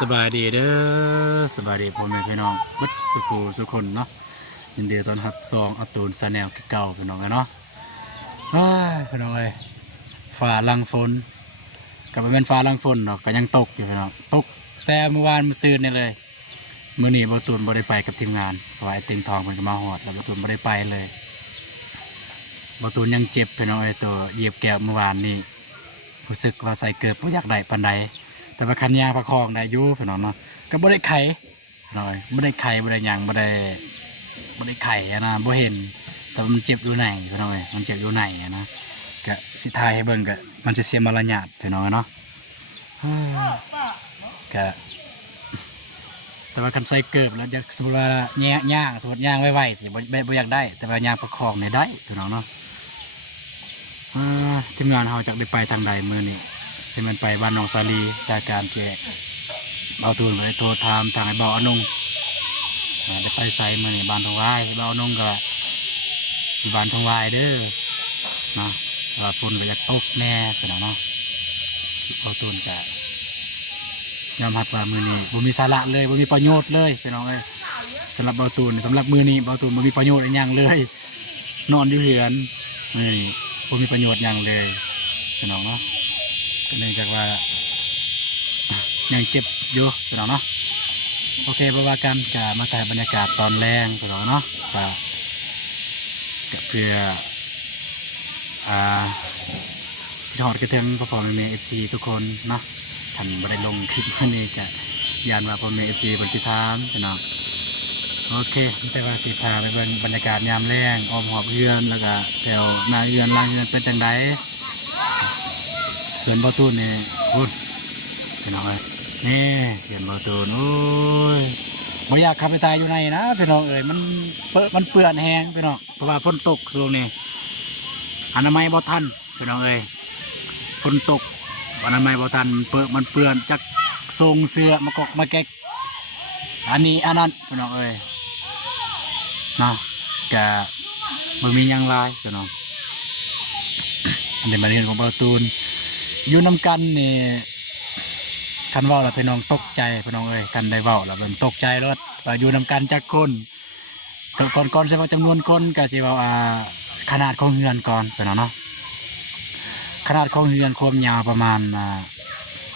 สบายดีเด้อสบายดีพ่อแม่พี่น้องวัดสุขสุขคนเนาะยินดีต้อนรับซองอาตูนซาแนลเก่าพี่น้องเนาะพี่น้องเลยฝ่าลังฝนกับเป็นฝ่าลังฝนเนาะก็ยังตกอยู่พี่น้องตกแต่เมื่อวานมื้อซืนนี่เลยมื้อนี้บ่ตูนบ่ได้ไปกับทีมงานเพราะว่าไอ้ติงทองเพิ่นก็มาฮอดแล้วบ่ตูนบ่ได้ไปเลยบ่ตูนยังเจ็บพี่น้องไอ้ตัวเหยียบแก้วเมื่อวานนี้รู้สึกว่าใส่เกือบบ่อยากได้ปานใดแต่ว่าคันยาประคองได้อยู่พี่น้องเนาะก็บ่ได้ไข้หน่อยบ่ได้ไข้บ่ได้หยังบ่ได้ไข้นะบ่เห็นแต่มันเจ็บอยู่ไหนพี่น้องมันเจ็บอยู่ไหนนะก็สิทายให้เบิ่งก็มันจะเสียมารยาทพี่น้องเนาะก็แต่ว่าคันใส่เกิบแล้วจะสมมุติว่าย่างสมมุติย่างไวๆสิบ่อยากได้แต่ว่าย่างประคองเนี่ยได้พี่น้องเนาะทีมงานเฮาจักได้ไปทางใดมื้อนี้สิมันไปบ้านหนองสาลีจากการที่เบาตูนไปโทรถามทางไอ้เบาอนุ่งได้ไปใส่มื้อนี้บ้านทองวายเบาอนุ่งก็อยู่บ้านทองวายเด้อนะว่าฝนก็อยากตกแน่พี่น้องเนาะเบาตูนก็ยอมรับว่ามื้อนี้บ่มีสาระเลยบ่มีประโยชน์เลยพี่น้องเอ้ยสำหรับเบาตูนสำหรับมื้อนี้เบาตูนบ่มีประโยชน์อีหยังเลยนอนอยู่เรือนมื้อนี้บ่มีประโยชน์หยังเลยพี่น้องเนาะก็เนื่องจากว่ายังเจ็บอยู่พี่น้องเนาะโอเคเพราะว่าการมาถ่ายบรรยากาศตอนแรงพี่น้องเนาะก็เพื่อพี่ทอดกระเทียมพ่อแม่FC ทุกคนเนาะท่านไม่ได้ลงคลิปวันนี้ก็ยานว่าพ่อแม่ FC บนสิถามพี่น้องโอเคแต่ว่าสิพาไปเบิ่งบรรยากาศยามแรงอ้อมหอบเรือนแล้วก็แถวหน้าเรือนล่างเรือนเป็นจังไดเรือนบ่ตูนนี่พูดพี่น้องเอ้ยนี่เรือนบ่ตูนโอ้ยบ่อยากขับไปตายอยู่ในนะพี่น้องเอ้ยมันเปื้อนแห้งพี่น้องเพราะว่าฝนตกช่วงนี้อนามัยบ่ทันพี่น้องเอ้ยฝนตกอนามัยบ่ทันมันเปื้อนจากทรงเสื้อมากอกมาแก๊กอันนี้อันนั้นพี่น้องเอ้ยนะกะบ่มีหยังหลายพี่น้องอันนี้มาเรียนของเบาตูนอยู่นำกันนี่คันเว้าแล้วพี่น้องตกใจพี่น้องเอ้ยกันได้เว้าแล้วมันตกใจรถว่าอยู่นำกันจักคนก่อนสิว่าจำนวนคนก็สิว่าขนาดของเรือนก่อนพี่น้องเนาะขนาดของเรือนความยาวประมาณ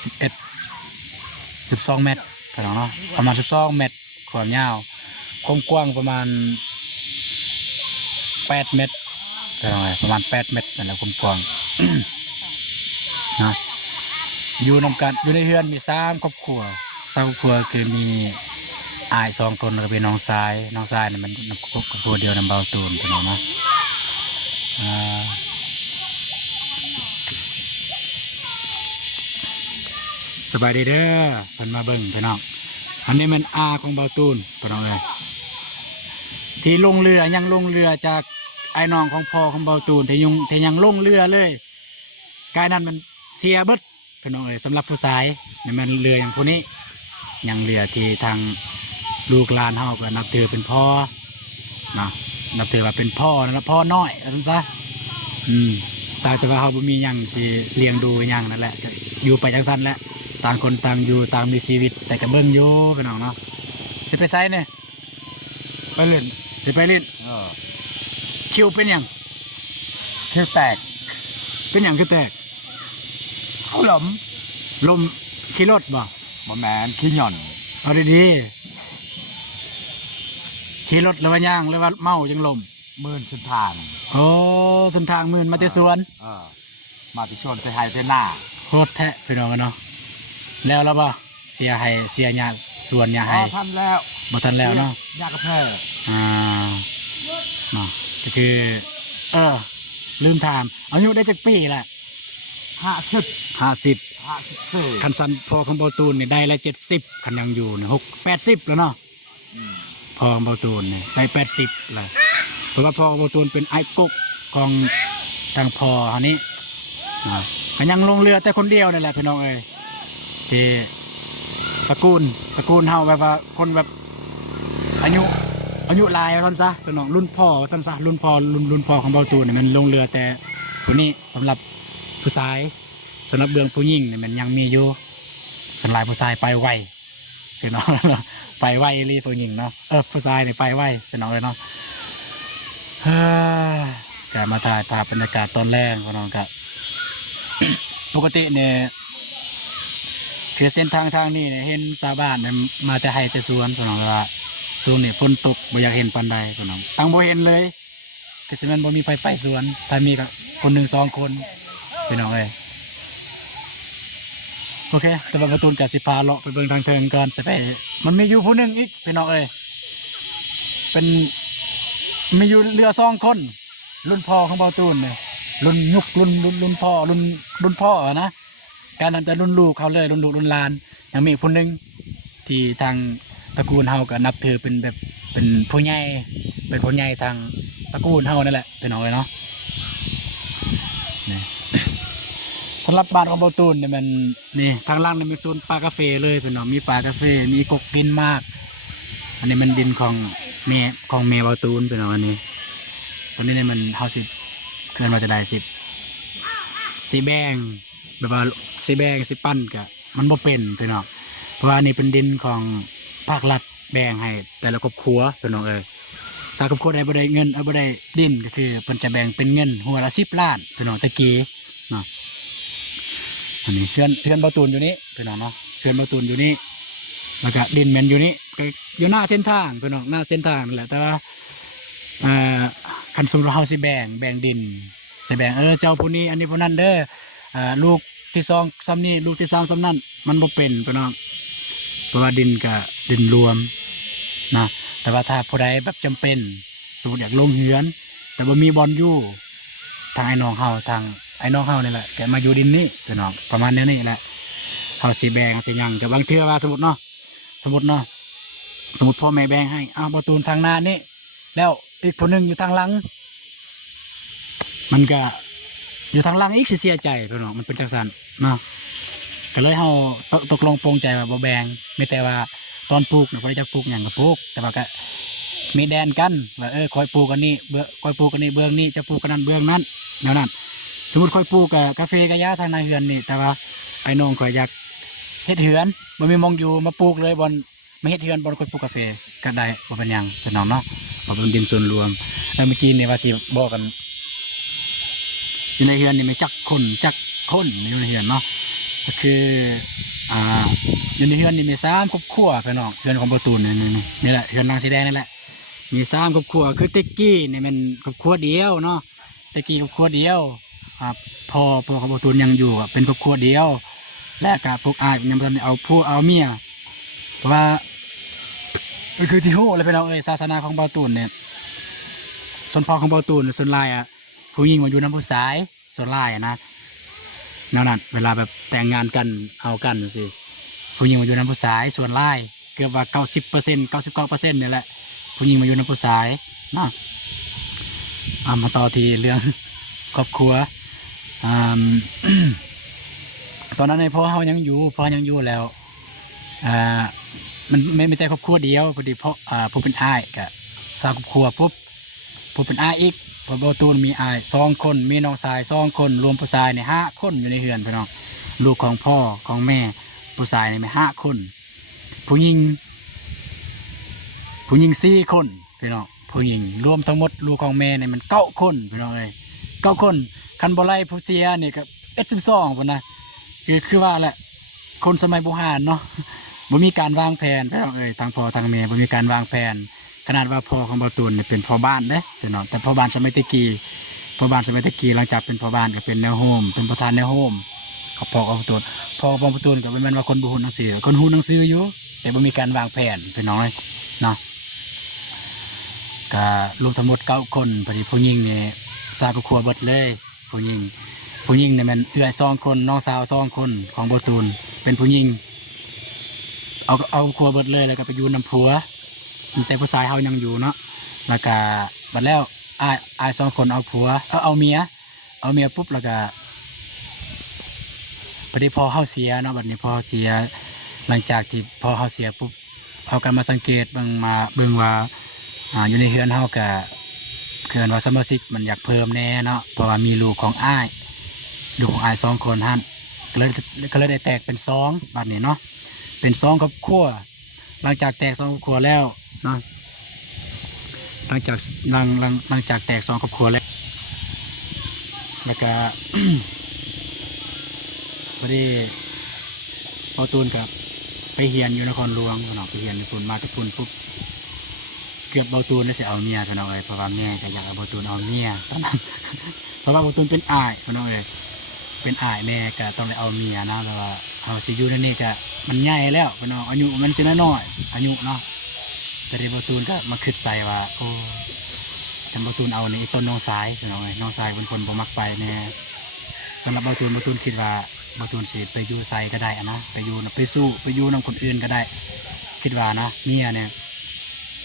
12 เมตรพี่น้องเนาะประมาณ12 เมตรความยาวความกว้างประมาณ8 เมตรพี่น้องประมาณ8 เมตรนั่นแหละความกว้าง นะอยู่นำกันอยู่ในเรือนมี3 ครอบครัวคือมีอ้าย2 คนแล้วก็เป็นน้องชายนี่มันครอบครัวเดียวนำเบาตูนพี่น้องนะสบายดีเด้อเพิ่นมาเบิ่งพี่น้องอันนี้มันอาของเบาตูนพี่น้องเอ้ยที่ลงเรือยังลงเรือจากไอ้น้องของพ่อของเบาตูนที่ยังลงเรือเลยกายนั้นมันเสียเบิดพี่น้องเอ้ยสำหรับผู้ชายนี่มันเรืออย่างพวกนี้ยังเรือที่ทางลูกหลานเฮาก็นับถือเป็นพ่อนะนับถือว่าเป็นพ่อนะพ่อน้อยว่าซั่นซะแต่ว่าเฮาบ่มีหยังสิเลี้ยงดูหยังนั่นแหละอยู่ไปจังซั่นแหละต่างคนต่างอยู่ต่างมีชีวิตแต่ก็เบิ่งอยู่พี่น้องเนาะสิไปไสเนี่ยไปเล่นสิไปเล่นคิวเป็นหยังคิวแตกเป็นหยังคือแตกเขาลมขี่รถบ่แม่นขี่หย่อนเอาดีๆขี่รถหรือว่าย่างหรือว่าเมาจังลมมื่นเส้นทางโอ้เส้นทางมื่นมาแต่สวนมาที่ชนไทยเทหน้าโคตรแท้พี่น้องกันเนาะแล้วบ่เสียให้เสียหญ้าสวนหญ้าให้ทันแล้วบ่ทันแล้วเนาะหญ้ากระเพาะเนาะก็คือลืมถามอายุได้จักปีแหละ50คันสันพอของเบาตูนนี่ได้ละ70คันยังอยู่นี่80แล้วเนาะพอของเบาตูนนี่ได้80แล้วเพราะว่าพอของเบาตูนเป็นไอ้กุ๊กของทางพอเฮานี้ก็ยังลงเรือแต่คนเดียวนี่แหละพี่น้องเอ้ยที่ตระกูลเฮาแบบว่าคนแบบอายุหลายท่านซะพี่น้องรุ่นพ่อท่านซะรุ่นพ่อของเบาตูนนี่มันลงเรือแต่คนนี้สำหรับผู้ชายสำหรับเบื้องผู้หญิงนี่มันยังมีอยู่สำหรับผู้ชายไปไว พี่น้อง ไปไวรีผู้หญิงเนาะผู้ชายนี่ไปไวพี่น้องเลยเนาะ เฮ้ยการมาถ่ายภาพบรรยากาศตอนแรกพี่น้องครับ ปกติเนี่ยคือเส้นทางนี้เนี่ยเห็นชาวบ้านเนี่ยมาแต่ให้แต่สวนพี่น้องว่าสวนเนี่ยฝนตกบ่อยากเห็นปานใดพี่น้องตั้งบ่เห็นเลยคือสิมันบ่มีไปสวนถ้ามีก็คนหนึ่งสองคนพี่น้องเอ้ยโอเคแต่ว่าประตูกับสิพาเลาะไปเบิ่งทางเทิงก่อนสิไปมันมีอยู่ผู้หนึงอีกพี่น้องเอ้ยเป็นมีอยู่เรือ2 คนรุ่นพ่อของเบาตูนเนี่ยรุ่นยุครุ่นพ่อรุ่นพ่อนะการนั้นแต่รุ่นลูกเขาเลยรุ่นลูกรุ่นหลานยังมีผู้หนึงที่ทางตระกูลเฮาก็นับถือเป็นแบบเป็นผู้ใหญ่เป็นผู้ใหญ่ทางตระกูลเฮานั่นแหละพี่น้องเอ้ยเนาะนี่สำหรับบ้านของเบาตูนเนี่ยมันนี่ทางล่างเนี่ยมีโซนปลากาแฟเลยพี่น้องมีปลากาแฟมีกกกินมากอันนี้มันดินของเมเบาตูนพี่น้องอันนี้ตอนนี้เนี่ยมันเฮาสิเกินว่าจะได้สิแบ่งแบบว่าสิแบ่งสิปั้นกะมันบ่เป็นพี่น้องเพราะว่านี่เป็นดินของภาครัฐแบ่งให้แต่ละครอบครัวพี่น้องเอ้ยถ้าครอบครัวใดบ่ได้เงินบ่ได้ดินก็คือเพิ่นจะแบ่งเป็นเงินหัวละ10 ล้านพี่น้องตะกี้เนาะอันนี้เพื่อนเบาตูนอยู่นี่พี่น้องเนาะเพื่อนเบาตูนอยู่นี่แล้วก็ดินแม่นอยู่นี่ก็อยู่หน้าเส้นทางพี่น้องหน้าเส้นทางนั่นแหละแต่ว่าคันสมมุติว่าเฮาสิแบ่งดินสิแบ่งเจ้าผู้นี้อันนี้ผู้นั้นเด้อลูกที่2ซ้ำนี้ลูกที่3ซ้ำนั้นมันบ่เป็นพี่น้องเพราะว่าดินก็ดินรวมนะแต่ว่าถ้าผู้ใดแบบจำเป็นสมมุติอยากลงเหือนแต่บ่มีบอลอยู่ทางไอ้น้องเฮานี่แหละแกมาอยู่ดินนี้พี่น้องประมาณนี้แหละเฮาสิแบ่งสิหยังแต่บางเทื่อว่าสมมุติเนาะสมมุติพ่อแม่แบ่งให้ประตูทางหน้านี่แล้วอีกคนหนึ่งอยู่ทางหลังมันก็อยู่ทางหลังอีกเสียใจพี่น้องมันเป็นจังสันเนาะก็เลยเฮาตกลงปรงใจว่าบ่แบ่งไม่แต่ว่าตอนปลูกเนี่ยพอจะปลูกอย่างก็ปลูกแต่ว่าก็มีแดนกันว่าคอยปลูกกันนี่คอยปลูกกันนี่เบื้องนี้จะปลูกกันนั้นเบื้องนั้นแนวนั้นสมมติคอยปลูกกับกาแฟกะยาทางในเฮือนนี่แต่ว่าไอ้น้องคอยอยากเฮ็ดเฮือนบ่มีมองอยู่มาปลูกเลยบนไม่เฮ็ดเฮือนบนคอยปลูกกาแฟก็ได้บ่เป็นหยังเป็นน้องเนาะบ่เป็นดินส่วนรวมแล้วเมื่อกี้นี่ว่าสิบอกกันอยู่ในเฮือนนี่ไม่จักคนอยู่ในเฮือนเนาะก็คืออยู่ในเฮือนนี่มี3 ครอบครัวพี่น้องเฮือนของประตูนี่แหละเฮือนนางสีแดงนี่แหละมี3 ครอบครัวคือติ๊กกี้นี่มันครอบครัวเดียวเนาะติ๊กกี้ครอบครัวเดียวพ่อของประตูยังอยู่เป็นครอบครัวเดียวและกับพวกอายังไม่ได้เอาเมียเพราะว่าคือที่โหเลยพี่น้องศาสนาของประตูเนี่ยส่วนพ่อของประตูส่วนลายผู้หญิงมาอยู่น้ำผู้ชายส่วนลายนะแนวนั้นเวลาแบบแต่งงานกันเอากันสิผู้หญิงมาอยู่น้ำผู้ชายส่วนลายเกือบว่า90% 99%นี่แหละผู้หญิงมาอยู่น้ำผู้ชายนะมาต่อทีเรื่องครอบครัวตอนนั้นในพ่อเขายังอยู่แล้วมันไม่ใช่ครอบครัวเดียวพอดีเพราะผู้เป็นอ้ายกับสาวครอบครัวปุ๊บผู้เป็นอ้ายอีกพอประตูมีอ้าย2 คนมีน้องชาย2 คนรวมผู้ชายใน5 คนอยู่ในเฮือนพี่น้องลูกของพ่อของแม่ผู้ชายใน5 คนผู้หญิง4 คนพี่น้องผู้หญิงรวมทั้งหมดลูกของแม่เนี่ยมัน9 คนพี่น้องเลย9 คนคันบ่ไล่ผู้เสียเนี่ยก็12คนนะคือว่าแหละคนสมัยโบราณเนาะบ่มีการวางแผนพี่น้องทางพ่อทางแม่บ่มีการวางแผนขนาดว่าพ่อของเบาตูนเนี่ยเป็นพ่อบ้านเด้พี่น้องแต่พ่อบ้านสมัยตะกี้หลังจากเป็นพ่อบ้านก็เป็นแนวโฮมเป็นประธานแนวโฮมเขาพ่อของเบาตูนก็เป็นแม่นว่าคนบ่ฮู้หนังสือคนฮู้หนังสืออยู่แต่บ่มีการวางแผนพี่น้องเลยเนาะก็รวมทั้งหมด9 คนพอดีผู้หญิงนี่สาวครอบครัวเบิดเลยผู้หญิงเนี่ยมันเอื้อย2 คนน้องสาว2 คนของเบาตูนเป็นผู้หญิงเอาครัวเบิดเลยแล้วก็ไปอยู่น้ำผัวแต่ผู้ชายเขายังอยู่เนาะแล้วก็บัดแล้วอ้าย2 คนเอาผัวเอาเมียปุ๊บแล้วก็พอดีพอเขาเสียเนาะบัดนี้พอเสียหลังจากที่พอเขาเสียปุ๊บเขาก็มาสังเกตเบิ่งว่าอยู่ในเฮือนเขาก็เกินว่าสมาชิกมันอยากเพิ่มแน่เนาะเพราะว่ามีลูกของอ้าย2 คนฮั่นก็เลยได้แตกเป็น2บัดนี้เนาะเป็น2 ครอบครัว หลังจากแตก2ครอบครัวแล้วเนาะหลังจากแตก2ครอบครัวแล้วก็ พอดีเบาตูนกับไปเฮียนอยู่นครหลวงพี่น้องไปเฮียนในปุ่นมาตะปุ่นปุ๊บเกือบเบาตูนแล้วสิเอาเมียพี่น้องเอ้ยเพราะว่าแม่ก็อยากเอาเบาตูนเอาเมียตอนนั้น เพราะว่าเบาตูนเป็นอ้ายพี่น้องเอ้ยเป็นอ้ายแม่ก็ต้องได้เอาเมียนะแต่ว่าเอาสิอยู่นั่นนี่ก็มันใหญ่แล้วพี่น้องอายุมันสิน้อยๆอายุเนาะแต่เดี๋ยวเบาตูนก็มาคิดใส่ว่าโอ้จำเบาตูนเอานี่ต้นน้องสายพี่น้องเอ้ยน้องสายเป็นคนบ่มักไปแน่สำหรับเบาตูนคิดว่าบางตูนสิไปอยู่ใส่ก็ได้อะนะไปอยู่นะไปสู้ไปอยู่นำคนอื่นก็ได้คิดว่านะเมียเนี่ย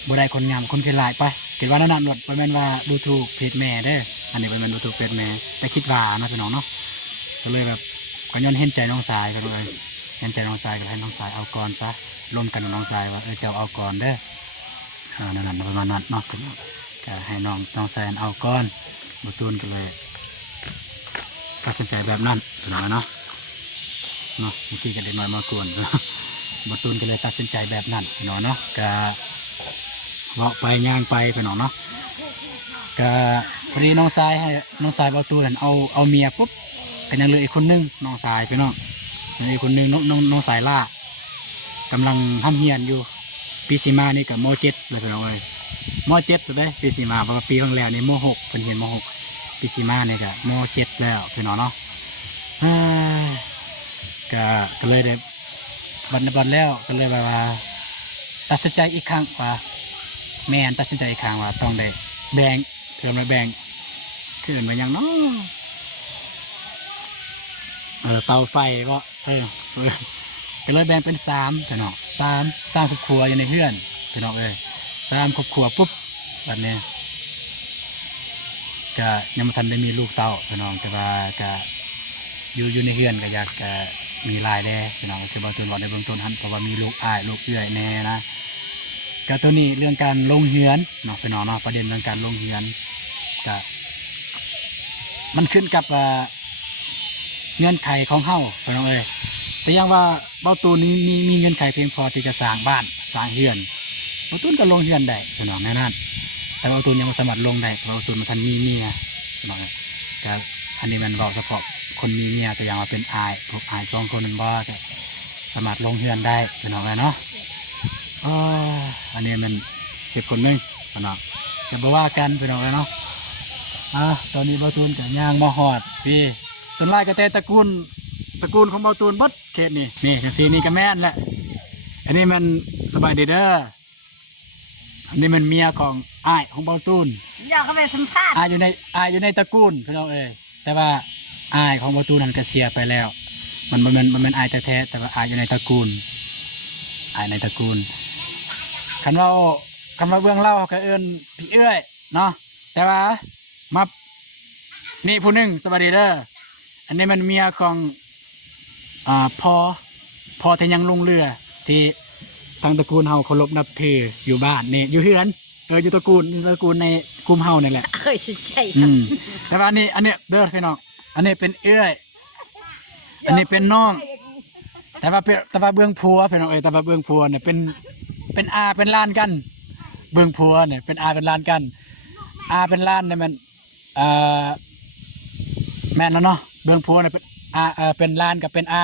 บ่ได้คนงามคนเกลายไปคิดว่านั่นหนวดไปแม่นว่าดูถูกเพศแม่เด้ออันนี้ไปแม่นดูถูกเพศแม่แต่คิดว่านะพี่น้องเนาะก็เลยแบบก็ย้อนเห็นใจน้องสายก็เลยเห็นใจน้องสายก็ให้น้องสายเอาก่อนซะร่วมกันกับน้องสายว่าเจ้าเอาก่อนเด้อนั่นประมาณนั้นเนาะก็ให้น้องสายเอาก่อนบางตูนก็เลยตัดสินใจแบบนั้นพี่น้องเนาะเมื่อกี้ก็ได้มากวนบาตูนก็เลยตัดสินใจแบบนั้นพี่น้องเนาะก็เวาะไปย่างไปพี่น้องเนาะก็พอดีน้องชายบาตูนเอาเมียปุ๊บก็ยังเหลืออีกคนนึงน้องชายพี่น้องยังอีกคนนึงน้องสายล่ากำลังทำเฮียนอยู่ปีสีมานี่กับม.7เลยพี่น้องเลยม.7เลยปีสีมาเพราะว่าปีข้างแล้วนี่ม.6เป็นเฮียนม.6ปีสีมานี่กับม.7แล้วพี่น้องเนาะก็เลยได้บันแล้วก็เลยว่าตัดสินใจอีกครั้งว่าแม่ตัดสินใจอีกครั้งว่าต้องได้แบ่งเพื่อนมาแบ่งคืออื่นไปยังเนาะเตาไฟก็ก็เลยแบ่งเป็น3พี่น้องสามครอบครัวอยู่ในเฮือนพี่น้อง3ครอบครัวปุ๊บแบบนี้ก็ยังไม่ทันได้มีลูกเต้าพี่น้องแต่ว่าก็อยู่ในเฮือนก็อยากมีรายได้พี่น้องคือบางตัวบอกในเบื้องต้นหันเพราะว่ามีลูกอ้ายลูกเอื้อยแน่นะก็ตัวนี้เรื่องการลงเฮือนเนาะพี่น้องเนาะประเด็นเรื่องการลงเฮือนก็มันขึ้นกับเงื่อนไขของเฮาพี่น้องแต่ยังว่าเบาตูนนี้มีเงื่อนไขเพียงพอที่จะสร้างบ้านสร้างเฮือนเบาตูนก็ลงเฮือนได้พี่น้องแน่นอนแต่เบาตูนยังไม่สามารถลงได้เพราะเบาตูนมันทันมีเมียพี่น้องก็อันนี้มันเบาเฉพาะคนมีเมียแต่ยังมาเป็นอายพวกอาย2คนนั้นบ่จะสามารถลงเฮือนได้พี่น้องเนาะอันนี้มันเหตุผลหนึ่งพี่น้องจะบอกว่ากันพี่น้องเนาะตอนนี้เบาตูนกับย่างมาหอดพี่ส่วนไล่กระเตตระกูลของเบาตูนบัดเขตนี่จังซี่นี่ก็แม่นแหละอันนี้มันสบายดีเด้ออันนี้มันเมียของอายของเบาตูนอยากเข้าไปสัมภาษณ์อายอยู่ในตระกูลพี่น้องแต่ว่าอายของเบาตูนนั้นก็เสียไปแล้วมันเป็นอายแท้ๆแต่ว่าอายอยู่ในตระกูลอายในตระกูลคันว่าเบื้องเล่าก็เอิ้นพี่เอื้อยเนาะแต่ว่ามานี่ผู้หนึ่งสวัสดีเด้ออันนี้มันเมียของพ่อที่ยังลงเรือที่ทางตระกูลเฮาเคารพนับถืออยู่บ้านนี่อยู่เฮือนอยู่ตระกูลในกลุ่มเฮานี่แหละใช่แต่ว่าอันนี้เด้อพี่น้องอันนี้เป็นเอื้อยอันนี้เป็นน้องแต่ว่าเบื้องผัวพี่น้องแต่ว่าเบื้องผัวเนี่ยเป็นอาเป็นล้านกันเบื้องผัวเนี่ยเป็นอาเป็นล้านกันอาเป็นล้านเนี่ยมันแม่นแล้วเนาะเบื้องผัวเนี่ยเป็นเป็นล้านกับเป็นอา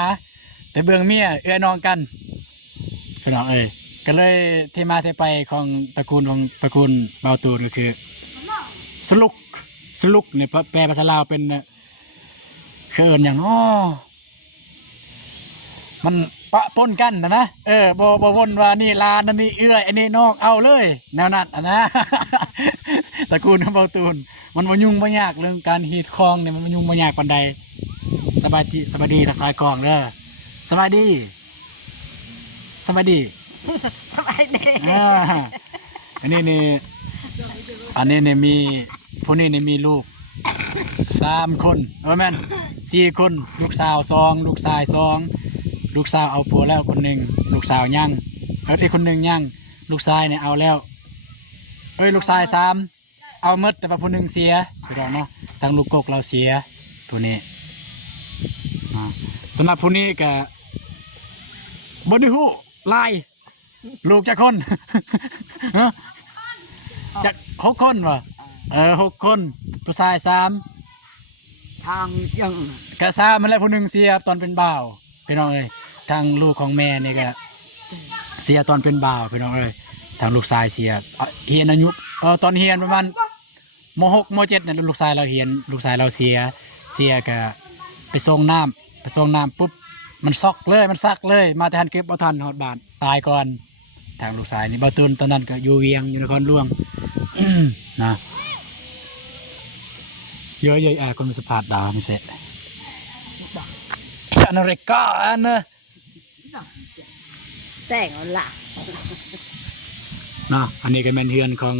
แต่เบื้องเมียเอื้อยน้องกันพี่น้องก็เลยที่มาที่ไปของตระกูลเบาตูนก็คือสลุกเนี่ยแปลภาษาลาวเป็นคือเอิ้นอย่างน้อมันปะปนกันนะบ่วนว่านี่ลานนี่เอื้อยอันนี้นอกเอาเลยแนวนั้นนะตระกูลของเบาตูนมันบ่ยุ่งบ่ยากเรื่องการหีดคลองเนี่ยมันบ่ยุ่งบ่ยากปานใดสบายดีทักทายกองเด้อสบายดีสบายดีอันนี้นี่มีผู้นี้นี่มีลูก3คนแม่น4คนลูกสาว2ลูกชาย2ลูกสาวเอาผัวแล้วคนหนึ่งลูกสาวยังอีกคนหนึ่งยังลูกชายเนี่ยเอาแล้วลูกชาย3เอาหมดแต่ว่าผู้หนึ่งเสียพี่น้องเนาะทางลูกกกเราเสียผู้นี้สำหรับผู้นี้ก็บ่ได้ฮู้ลาย ลูกจักคน ฮะจัก6 คนวะ6 คนผู้ชาย3 สร้างยัง กะซ่ามันแล้วผู้หนึงเสียตอนเป็นบ่าวพี่น้องเอ้ยทางลูกของแม่นี่ก็เสียตอนเป็นบ่าวพี่น้องเอ้ยทางลูกชายเสียเฮียนอายุตอนเฮียนประมาณม.6 ม.7เนี่ยลูกชายเราเฮียนลูกชายเราเสียก็ไปส่งน้ำปุ๊บมันซอกเลยมันซักเลยมาแต่ทันเก็บบ่ทันฮอดบ้านตายก่อนทางลูกชายนี่บ่าวตูนตอนนั้นก็อยู่เวียงอยู่นครหลวง นะเยอะๆคนมีสภาพดาวไม่เสร็จอันนั้นเรก้าอันนะ แต่งเอาละ เนาะอันนี้ก็เป็นเฮือนของ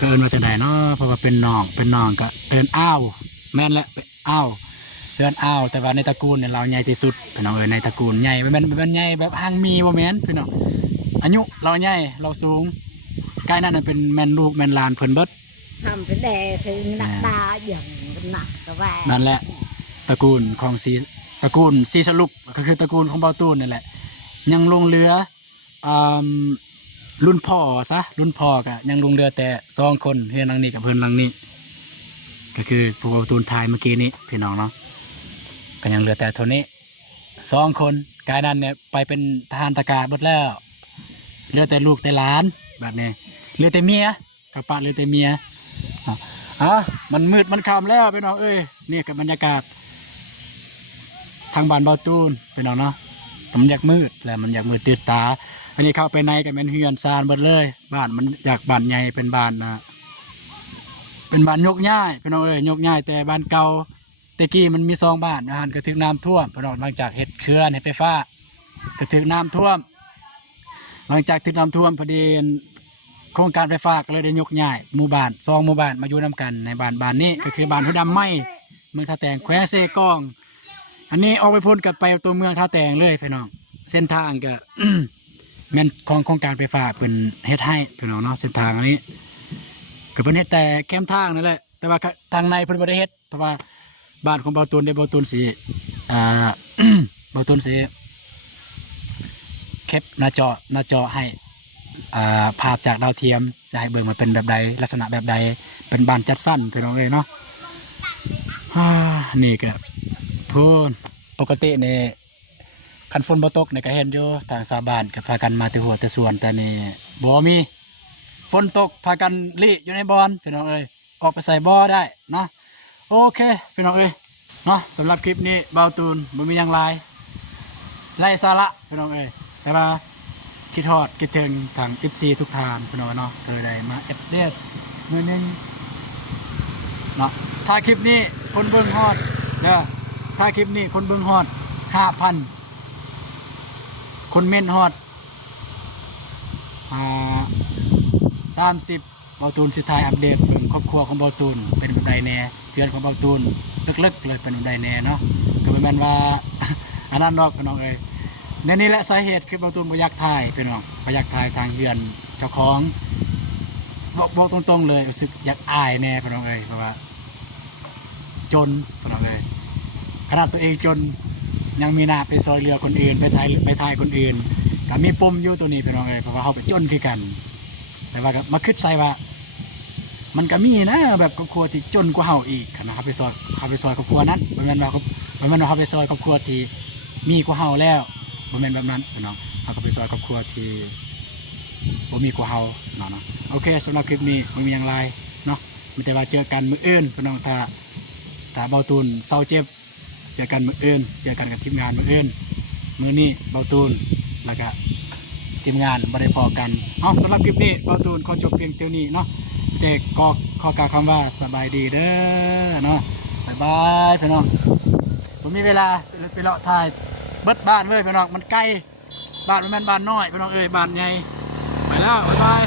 ก็เอิ้นว่าจะได้เนาะเพราะว่าเป็นน้องก็เอิ้นอ้าวแม่นแหละเป็นอ้าวเอิ้นอ้าวแต่ว่าในตระกูลเนี่ยเราใหญ่ที่สุดพี่น้องเอ้ยในตระกูลใหญ่เป็นใหญ่แบบหางมีบ่แม่นพี่น้องอายุเราใหญ่เราสูงใกล้นั่นนะเป็นแม่นลูกแม่นหลานเพิ่นเบิด ซ้ำเป็นแดซื้อหนักตาอย่างเป็นหนักก็แหว นั่นแหละตระกูลของตระกูลสีฉลุกก็คือตระกูลของเบาตูนนั่นแหละยังลงเรืออ่ารุ่นพ่อซะรุ่นพ่อก็ยังลงเรือแต่2 คนเฮือนหลังนี้กับเฮือนหลังนี้ก็คือผู้เบาตูนทายเมื่อกี้นี้พี่น้องเนาะก็ยังเหลือแต่เท่านี้2 คนกายนั้นเนี่ยไปเป็นทหารตากาหมดแล้วเหลือแต่ลูกแต่หลานแบบนี้เหลือแต่เมียกับป้าเหลือแต่เมียมันมืดมันค่ำแล้วพี่น้องเอ้ยนี่กับบรรยากาศทางบ้านเบาตูนพี่น้องเนาะมันอยากมืดแหละมันอยากมืดตื่นตาอันนี้เข้าไปในกันเป็นเฮือนซานหมดเลยบ้านมันอยากบ้านใหญ่เป็นบ้านเป็นบ้านยกย้ายพี่น้องเอ้ยยกย้ายแต่บ้านเก่าแต่กี้มันมี2 บ้านอาหารก็ถึกน้ำท่วมพี่น้องหลังจากเฮ็ดเขื่อนเฮ็ดไฟฟ้าก็ถึกน้ำท่วมหลังจากถึกน้ำท่วมพอดีโครงการไฟฟ้าก็เลยได้ยกย้ายหมู่บ้าน2 หมู่บ้านมาอยู่นํกันในบ้านนี้ก็คือบ้านหัวดำไม้เมืองท่าแตงแขวงเซกองอันนี้ออกไปพ้นกับไปตัวเมืองท่าแตงเลยพี่น้องเส้นทางก็ แม่นของโครงการไฟฟ้าเป็นเฮ็ดให้พี่น้องเนาะเส้นทางอันนี้ก็เป็นเฮ็ดแต่แคมทางนั่นแหละแต่ว่าทางในเพิ่นบ่ได้เฮ็ดเพราะว่าบ้านของเบาตูนได้เบาตูนสิอ่า เบาตูนสิแคปหน้าจอให้ภาพจากดาวเทียมจะให้เบิ่งมันเป็นแบบใดลักษณะแบบใดเป็นบ้านจัดสรรพี่น้องเอ้ยเนาะนี่ก็พูนปกตินี่คันฝนบ่ตกนี่ก็เห็นอยู่ทางชาวบ้านก็พากันมาแต่หัวแต่สวนแต่นี่บ่มีฝนตกพากันลิอยู่ในบ่อนพี่น้องเอ้ยออกไปใส่บ่อได้เนาะโอเคพี่น้องเอ้ยเนาะสำหรับคลิปนี้เบาตูนบ่มีหยังหลายไร้สาระพี่น้องเอ้ยแต่ว่าคิดฮอดคิดถึงทาง FC ทุกทางพี่น้องเนาะเคยได้มาอัปเดตมื้อนึงเนาะถ้าคลิปนี้คนเบิ่งฮอดเด้อถ้าคลิปนี้คนเบิ่งฮอด 5,000 คนเม่นฮอด30เบาตูนสิทายอัปเดตเบิ่งครอบครัวของเบาตูนเป็นแบบใดแน่เพื่อนของเบาตูนลึกๆเลยเป็นแบบใดแน่เนาะก็บ่แม่นว่า อันนั้นดอกพี่น้องเอ้ยในนี้แหละสาเหตุคือเบาตูนบ่อยากถ่ายพี่น้องบ่อยากถ่ายทางเฮือนเจ้าของบอกตรงๆเลยรู้สึกอยากอายแน่พี่น้องเอ้ยเพราะว่าจนพี่น้องเอ้ยขนาดตัวเองจนยังมีหน้าไปซอยเรือคนอื่นไปถ่ายคนอื่นก็มีปมอยู่ตัวนี้พี่น้องเอ้ยเพราะว่าเขาไปจนคือกัน แต่ว่าก็มาคิดใส่ว่ามันก็มีนะแบบครอบครัวที่จนกว่าเฮาอีกนะครับไปซอยครอบครัวนั้นบ่แม่นว่าเขาไปซอยครอบครัวที่มีกว่าเฮาแล้วบ่แม่นแบบนั้นพี่น้องเขาก็ไปซอยครอบครัวที่บ่มีกว่าเฮาเนาะโอเคสำหรับคลิปนี้บ่มีหยังหลายเนาะมีแต่ว่าเจอกันมื้ออื่นพี่น้องถ้าเบาตูนเศร้าเจ็บเจอกันมื้ออื่นเจอกันกับทีมงานมื้ออื่นมื้อนี้เบาตูนแล้วก็ทีมงานบ่ได้พอกันสำหรับคลิปนี้เบาตูนขอจบเพียงเท่านี้เนาะแต่ก็ขอกล่าวคำว่าสบายดีเด้อเนาะบ๊ายบายพี่น้องผมมีเวลาไปเลาะถ่ายเบิดบ้านเลยพี่น้องมันใกล้บ้านมันแม่นบ้านน้อยพี่น้องเอ้ยบ้านใหญ่ไปแล้วบ๊ายบาย